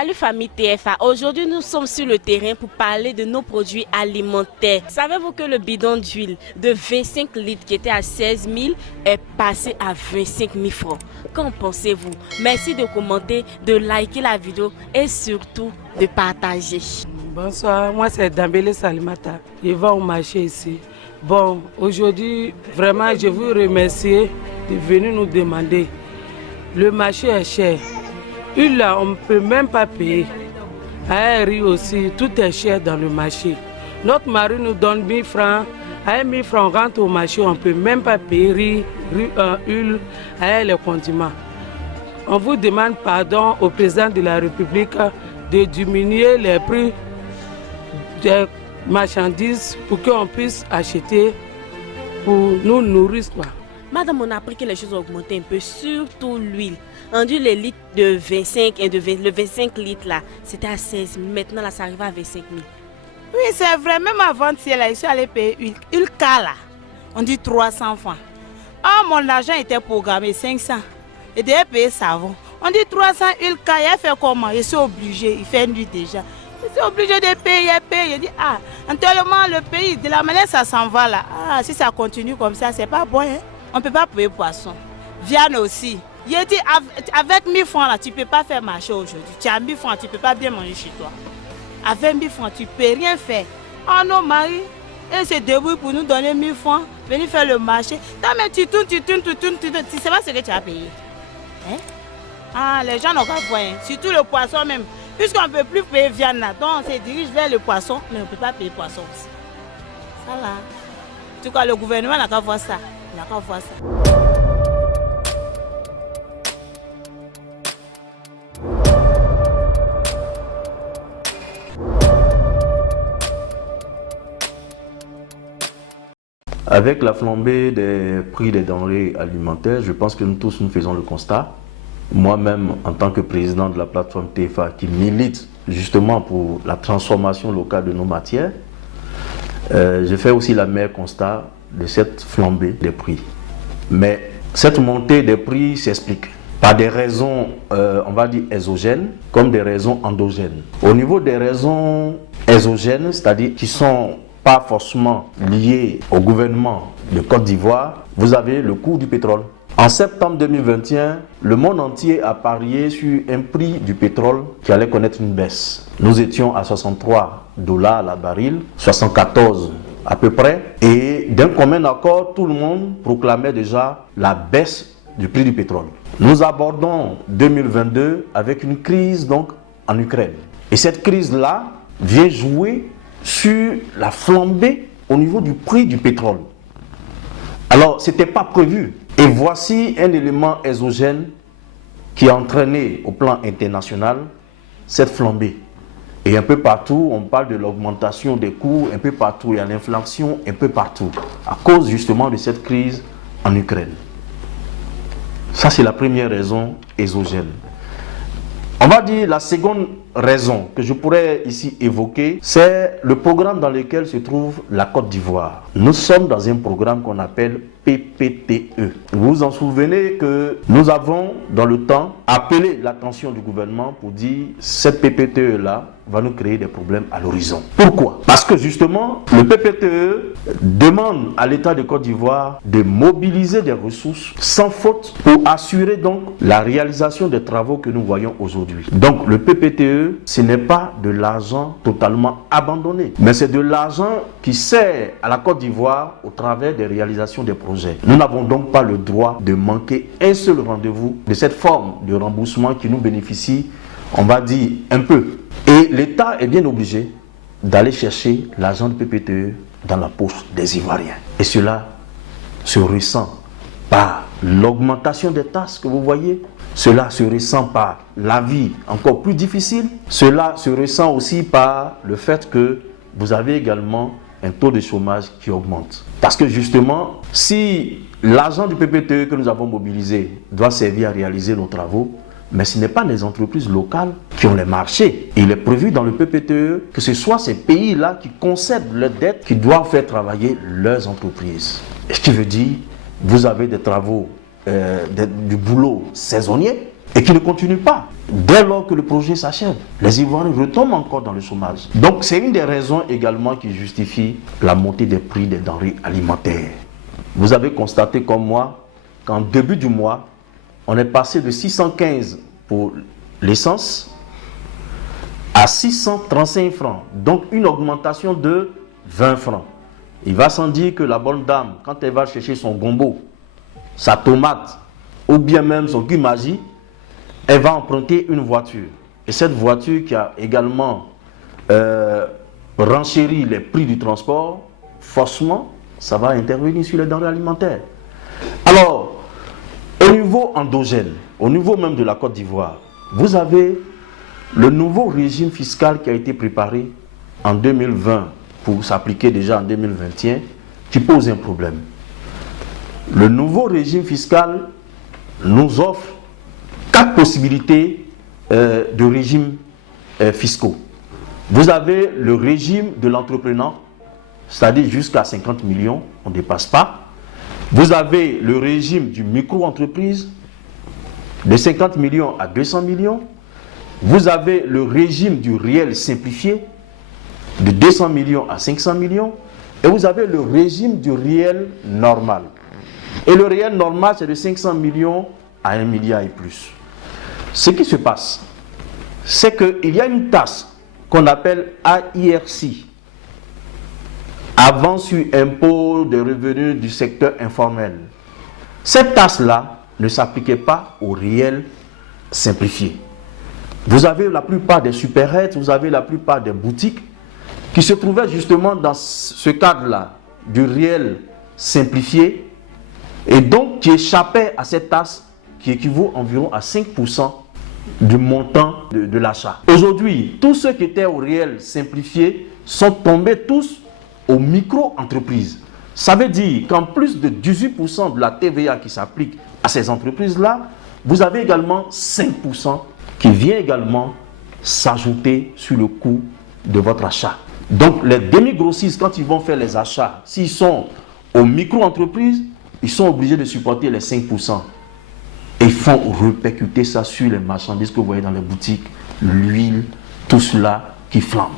Salut famille TFA, aujourd'hui nous sommes sur le terrain pour parler de nos produits alimentaires. Savez-vous que le bidon d'huile de 25 litres qui était à 16 000 est passé à 25 000 francs? Qu'en pensez-vous? Merci de commenter, de liker la vidéo et surtout de partager. Bonsoir, moi c'est Dambélé Salimata, je vais au marché ici. Bon, aujourd'hui, vraiment je vous remercie de venir nous demander. Le marché est cher. Là, on ne peut même pas payer. À riz aussi, tout est cher dans le marché. Notre mari nous donne 1000 francs. À 1000 francs, on rentre au marché, on ne peut même pas payer huile, les condiments. On vous demande pardon au président de la République de diminuer les prix des marchandises pour qu'on puisse acheter pour nous nourrir. Madame, on a appris que les choses ont augmenté un peu, surtout l'huile. On dit les litres de 25 et le 25 litres là, c'était à 16 000. Maintenant là, ça arrive à 25 000. Oui, c'est vrai. Même avant-hier, là, je suis allée payer une cas là. On dit 300 francs. Ah, mon argent était programmé 500. Et déjà payé savon. On dit 300 une cas. Il a fait comment? Je suis obligé. Il fait nuit déjà. Je suis obligé de payer. Je dis, ah, tellement le pays, de la manière ça s'en va là. Ah, si ça continue comme ça, c'est pas bon. Hein? On ne peut pas payer poisson. Viande aussi. Il a dit, avec 1000 francs là, tu ne peux pas faire marcher aujourd'hui. Tu as 1000 francs, tu ne peux pas bien manger chez toi. Avec 1000 francs, tu ne peux rien faire. Oh non, Marie, elle se débrouille pour nous donner 1000 francs, venir faire le marché. Non, mais tu tournes, tu ne sais pas ce que tu as payé. Hein? Ah, les gens n'ont pas point. Surtout le poisson même. Puisqu'on ne peut plus payer viande là, donc on se dirige vers le poisson, mais on ne peut pas payer poisson aussi. Ça là. En tout cas, le gouvernement n'a qu'à voir ça. Il n'a qu'à voir ça. Avec la flambée des prix des denrées alimentaires, je pense que nous tous nous faisons le constat. Moi-même, en tant que président de la plateforme TFA qui milite justement pour la transformation locale de nos matières, je fais aussi la même constat de cette flambée des prix. Mais cette montée des prix s'explique par des raisons, on va dire exogènes, comme des raisons endogènes. Au niveau des raisons exogènes, c'est-à-dire qui sont pas forcément lié au gouvernement de Côte d'Ivoire, vous avez le cours du pétrole. En septembre 2021, le monde entier a parié sur un prix du pétrole qui allait connaître une baisse. Nous étions à 63 $ la baril, 74 à peu près, et d'un commun accord, tout le monde proclamait déjà la baisse du prix du pétrole. Nous abordons 2022 avec une crise donc en Ukraine. Et cette crise-là vient jouer sur la flambée au niveau du prix du pétrole. Alors, ce n'était pas prévu. Et voici un élément exogène qui a entraîné au plan international cette flambée. Et un peu partout, on parle de l'augmentation des coûts, un peu partout, il y a l'inflation, un peu partout, à cause justement de cette crise en Ukraine. Ça, c'est la première raison exogène. On va dire la seconde raison que je pourrais ici évoquer, c'est le programme dans lequel se trouve la Côte d'Ivoire. Nous sommes dans un programme qu'on appelle PPTE. Vous vous en souvenez que nous avons dans le temps appelé l'attention du gouvernement pour dire cette PPTE-là va nous créer des problèmes à l'horizon. Pourquoi? Parce que justement, le PPTE demande à l'État de Côte d'Ivoire de mobiliser des ressources sans faute pour assurer donc la réalisation des travaux que nous voyons aujourd'hui. Donc le PPTE, ce n'est pas de l'argent totalement abandonné, mais c'est de l'argent qui sert à la Côte d'Ivoire au travers des réalisations des projets. Nous n'avons donc pas le droit de manquer un seul rendez-vous de cette forme de remboursement qui nous bénéficie, on va dire, un peu. Et l'État est bien obligé d'aller chercher l'argent du PPTE dans la poche des Ivoiriens. Et cela se ressent par l'augmentation des taxes que vous voyez. Cela se ressent par la vie encore plus difficile. Cela se ressent aussi par le fait que vous avez également un taux de chômage qui augmente. Parce que justement, si l'argent du PPTE que nous avons mobilisé doit servir à réaliser nos travaux, mais ce n'est pas les entreprises locales qui ont les marchés. Il est prévu dans le PPTE que ce soit ces pays-là qui concèdent leurs dettes qui doivent faire travailler leurs entreprises. Ce qui veut dire, vous avez des travaux, du boulot saisonnier et qui ne continuent pas. dès lors que le projet s'achève, les Ivoiriens retombent encore dans le chômage. Donc c'est une des raisons également qui justifie la montée des prix des denrées alimentaires. Vous avez constaté comme moi qu'en début du mois, on est passé de 615 pour l'essence à 635 francs. Donc une augmentation de 20 francs. Il va sans dire que la bonne dame, quand elle va chercher son gombo, sa tomate ou bien même son guimagi, elle va emprunter une voiture. Et cette voiture qui a également renchéri les prix du transport, forcément, ça va intervenir sur les denrées alimentaires. Alors, au niveau endogène, au niveau même de la Côte d'Ivoire, vous avez le nouveau régime fiscal qui a été préparé en 2020 pour s'appliquer déjà en 2021, qui pose un problème. Le nouveau régime fiscal nous offre 4 possibilités de régimes fiscaux. Vous avez le régime de l'entrepreneur, c'est-à-dire jusqu'à 50 millions, on ne dépasse pas. Vous avez le régime du micro-entreprise, de 50 millions à 200 millions. Vous avez le régime du réel simplifié, de 200 millions à 500 millions. Et vous avez le régime du réel normal. Et le réel normal, c'est de 500 millions à 1 milliard et plus. Ce qui se passe, c'est qu'il y a une taxe qu'on appelle AIRC, avance sur impôt des revenus du secteur informel. Cette taxe-là ne s'appliquait pas au réel simplifié. Vous avez la plupart des supérettes, vous avez la plupart des boutiques qui se trouvaient justement dans ce cadre-là du réel simplifié et donc qui échappaient à cette taxe qui équivaut environ à 5% du montant de l'achat. Aujourd'hui, tous ceux qui étaient au réel simplifié sont tombés tous aux micro-entreprises. Ça veut dire qu'en plus de 18% de la TVA qui s'applique à ces entreprises-là, vous avez également 5% qui vient également s'ajouter sur le coût de votre achat. Donc les demi-grossistes, quand ils vont faire les achats, s'ils sont aux micro-entreprises, ils sont obligés de supporter les 5%. Et ils font répercuter ça sur les marchandises que vous voyez dans les boutiques, l'huile, tout cela qui flambe.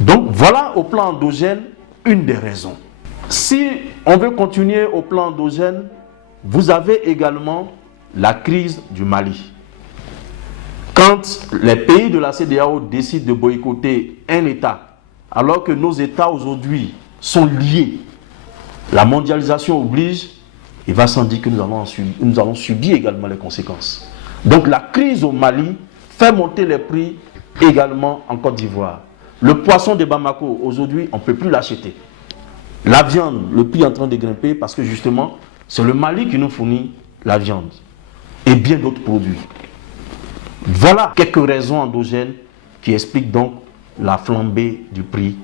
Donc voilà au plan endogène une des raisons. Si on veut continuer au plan endogène, vous avez également la crise du Mali. Quand les pays de la CEDEAO décident de boycotter un État, alors que nos États aujourd'hui sont liés, la mondialisation oblige, il va sans dire que nous allons subir également les conséquences. Donc la crise au Mali fait monter les prix également en Côte d'Ivoire. Le poisson de Bamako, aujourd'hui, on ne peut plus l'acheter. La viande, le prix est en train de grimper parce que justement, c'est le Mali qui nous fournit la viande et bien d'autres produits. Voilà quelques raisons endogènes qui expliquent donc la flambée du prix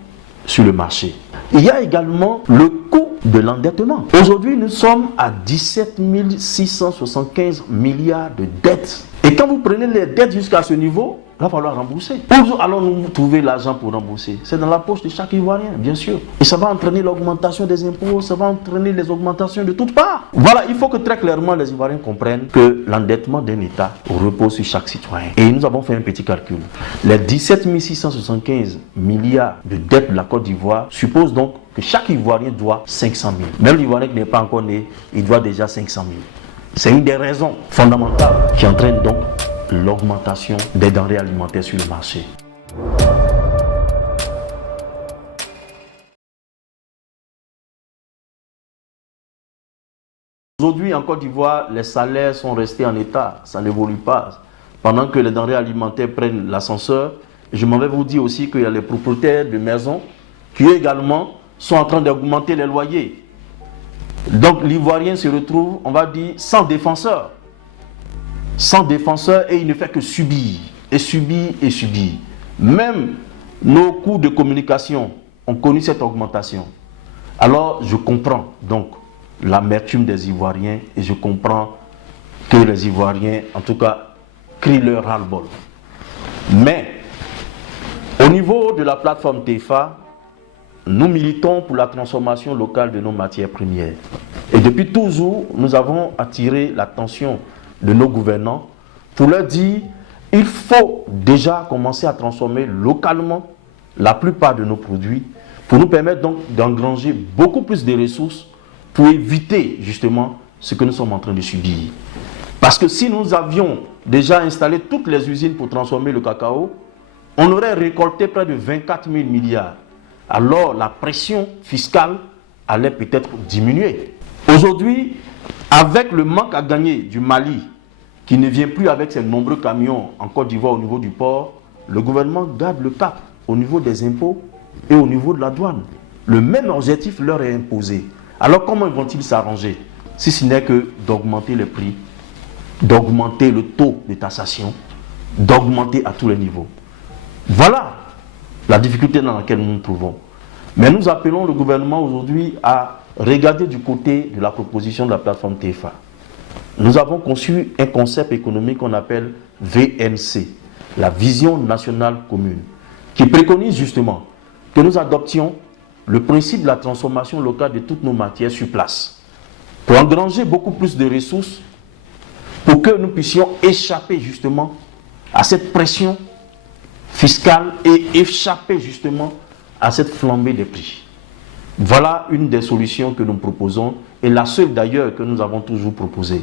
sur le marché. Il y a également le coût de l'endettement. Aujourd'hui, nous sommes à 17 675 milliards de dettes. Et quand vous prenez les dettes jusqu'à ce niveau, il va falloir rembourser. Où allons-nous trouver l'argent pour rembourser? C'est dans la poche de chaque Ivoirien, bien sûr. Et ça va entraîner l'augmentation des impôts, ça va entraîner les augmentations de toutes parts. Voilà, il faut que très clairement les Ivoiriens comprennent que l'endettement d'un État repose sur chaque citoyen. Et nous avons fait un petit calcul. Les 17 675 milliards de dettes de la Côte d'Ivoire supposent donc que chaque Ivoirien doit 500 000. Même l'Ivoirien qui n'est pas encore né, il doit déjà 500 000. C'est une des raisons fondamentales qui entraîne donc l'augmentation des denrées alimentaires sur le marché. Aujourd'hui, en Côte d'Ivoire, les salaires sont restés en état, ça n'évolue pas. Pendant que les denrées alimentaires prennent l'ascenseur, je m'en vais vous dire aussi qu'il y a les propriétaires de maisons qui également sont en train d'augmenter les loyers. Donc l'Ivoirien se retrouve, on va dire, sans défenseur. Sans défenseur et il ne fait que subir, et subir, et subir. Même nos coûts de communication ont connu cette augmentation. Alors je comprends donc l'amertume des Ivoiriens et je comprends que les Ivoiriens, en tout cas, crient leur ras-le-bol. Mais, au niveau de la plateforme TEFA, nous militons pour la transformation locale de nos matières premières. Et depuis toujours, nous avons attiré l'attention de nos gouvernants pour leur dire il faut déjà commencer à transformer localement la plupart de nos produits pour nous permettre donc d'engranger beaucoup plus de ressources pour éviter justement ce que nous sommes en train de subir. Parce que si nous avions déjà installé toutes les usines pour transformer le cacao, on aurait récolté près de 24 000 milliards. Alors la pression fiscale allait peut-être diminuer. Aujourd'hui, avec le manque à gagner du Mali, qui ne vient plus avec ses nombreux camions en Côte d'Ivoire au niveau du port, le gouvernement garde le cap au niveau des impôts et au niveau de la douane. Le même objectif leur est imposé. Alors comment vont-ils s'arranger si ce n'est que d'augmenter les prix, d'augmenter le taux de taxation, d'augmenter à tous les niveaux? Voilà la difficulté dans laquelle nous nous trouvons. Mais nous appelons le gouvernement aujourd'hui à regarder du côté de la proposition de la plateforme TFA. Nous avons conçu un concept économique qu'on appelle VNC, la Vision Nationale Commune, qui préconise justement que nous adoptions le principe de la transformation locale de toutes nos matières sur place, pour engranger beaucoup plus de ressources, pour que nous puissions échapper justement à cette pression fiscale et échapper justement à cette flambée des prix. Voilà une des solutions que nous proposons et la seule d'ailleurs que nous avons toujours proposée.